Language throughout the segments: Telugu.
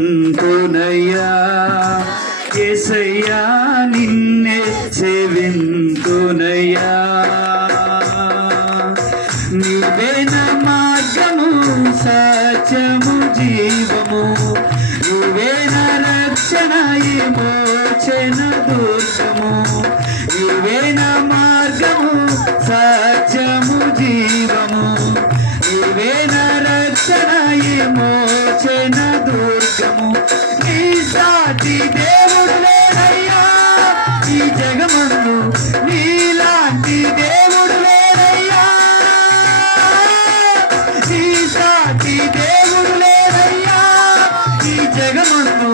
స్తుతింతునయ్యా యేసయ్యా నిన్నే సేవింతునయ్యా నీవే నా మార్గము సత్యము జీవము నీవే నా రక్షణ విమోచన దుర్గము నీవే నా మార్గము సత్యము జీవము నీవే నా రక్షణ విమోచన దుర్గము నీ సాటి దేవుడు లేడయ్యా ఈ జగమందు నీలాంటి దేవుడు లేడయ్యా నీ సాటి దేవుడు లేడయ్యా ఈ జగమందు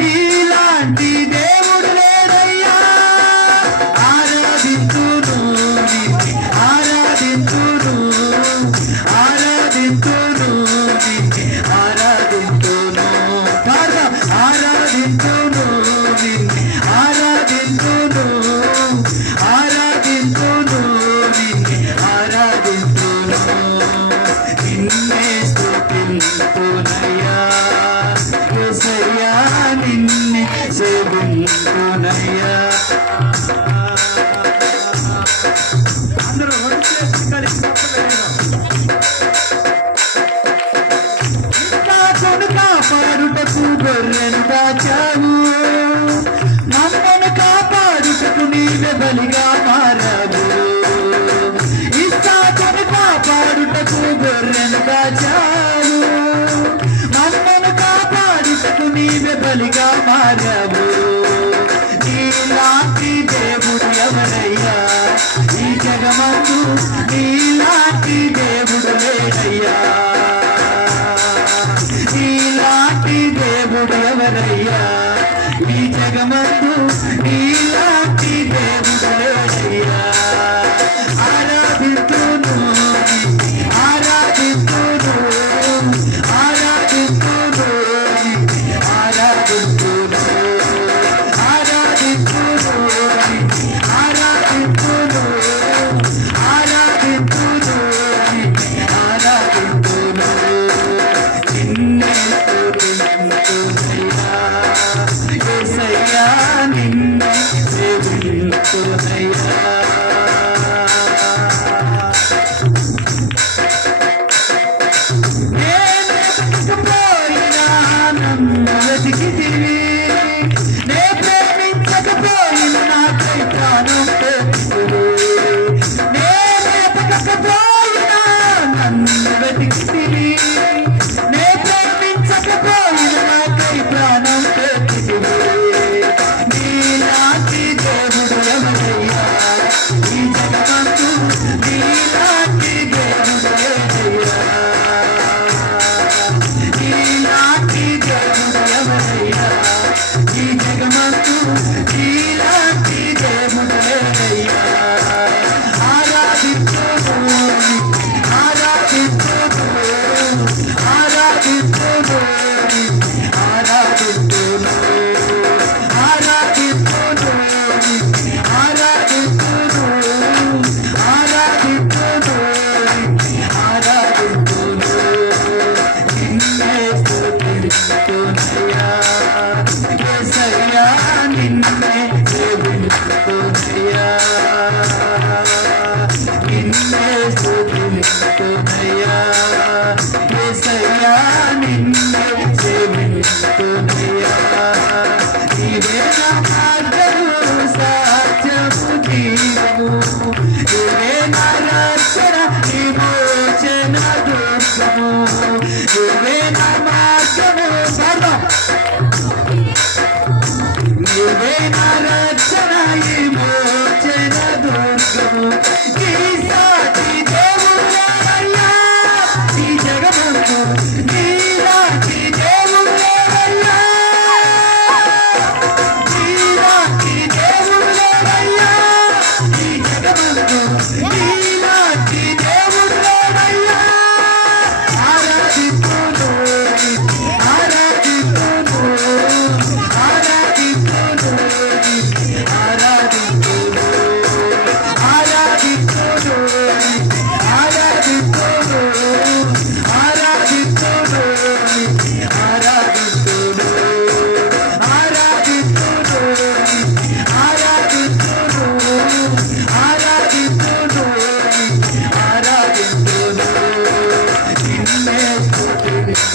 నీలాంటి దేవుడు లేడయ్యా ఆరాధింతును నిన్ను ఆరాధింతును ఆరాధింతును నిన్ను ఆరాధింతును ఆరాధింతును నిన్ను ఆరాధింతును ఆరాధింతును నిన్ను ఆరాధింతును నిన్నే స్తుతింతునయ్యా యేసయ్యా నిన్నే సేవింతునయ్యా అందరూ కాపాడుటకు గొర్రెను దాచావు మమ్మను కాపాడుటకు నీవే బలిగా మారావు ఇస్సాకును కాపాడుటకు గొర్రెను దాచావు మమ్మను కాపాడుటకు నీవే బలిగా మారావు నీలాంటి దేవుడు ఎవరయ్యా ఈ జగమందు నీలాంటి దేవుడు లేడయ్యా నీలాంటి దేవుడు ఎవరయ్యా ఈ జగమందు నీలాంటి దేవుడు లేడయ్యా ఆరాధింతును ఆరాధింతును ఆరాధింతును ఆరాధింతును ఆరాధింతును ఆరాధింతును ఆరాధింతును ఆరాధింతును నిన్నే స్తుతింతునయ్యా యేసయ్యా నిన్నే సేవింతునయ్యా నేను వెతకపోయినా నన్ను వెతికితివి నే ప్రేమించకపోయినా నాకై ప్రాణం పెట్టితివి నేను వెతకపోయినా నన్ను వెతికితివి నే ప్రేమించకపోయినా నాకై ప్రాణం పెట్టితివి నీలాంటి దేవుడు ఎవరయ్యా ఈ జగమందు నీలాంటి దేవుడు లేడయ్యా నీలాంటి దేవుడు ఎవరయ్యా ఈ జగమందు నీలాంటి దేవుడు లేడయ్యా ఆరాధించును ఆరాధించును ఆరాధించును ఆరాధించును ఆరాధించును ఆరాధించును ఆరాధించును ఆరాధించును నిన్నే స్తుతింతునయ్యా యేసయ్యా నిన్నే సేవింతునయ్యా నిన్నే స్తుతింతునయ్యా యేసయ్యా నిన్నే సేవింతునయ్యా నీవే నా మార్గము సత్యము జీవము నీవే నా రక్షణ విమోచన దుర్గము నీవే నా మార్గము సర్వం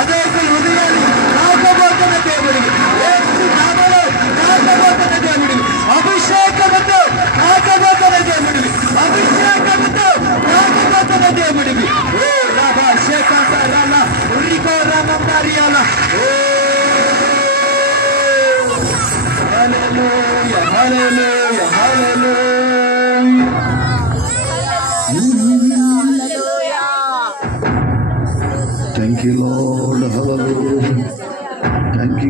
అనేకుల హృదయాలు తాకబోతున్న దేవుడివి, యేసు నామములో తాకబోతున్న దేవుడివి, అభిషేకముతో తాకబోతున్న దేవుడివి, అభిషేకముతో తాకబోతున్న దేవుడివి. ఓ రాబా శేఖంత రాలా ఉరికో రామందారియాలా. ఓ హల్లెలూయా హల్లెలూయా హల్లెలూయా. Thank you, Lord. Hallelujah. Thank you.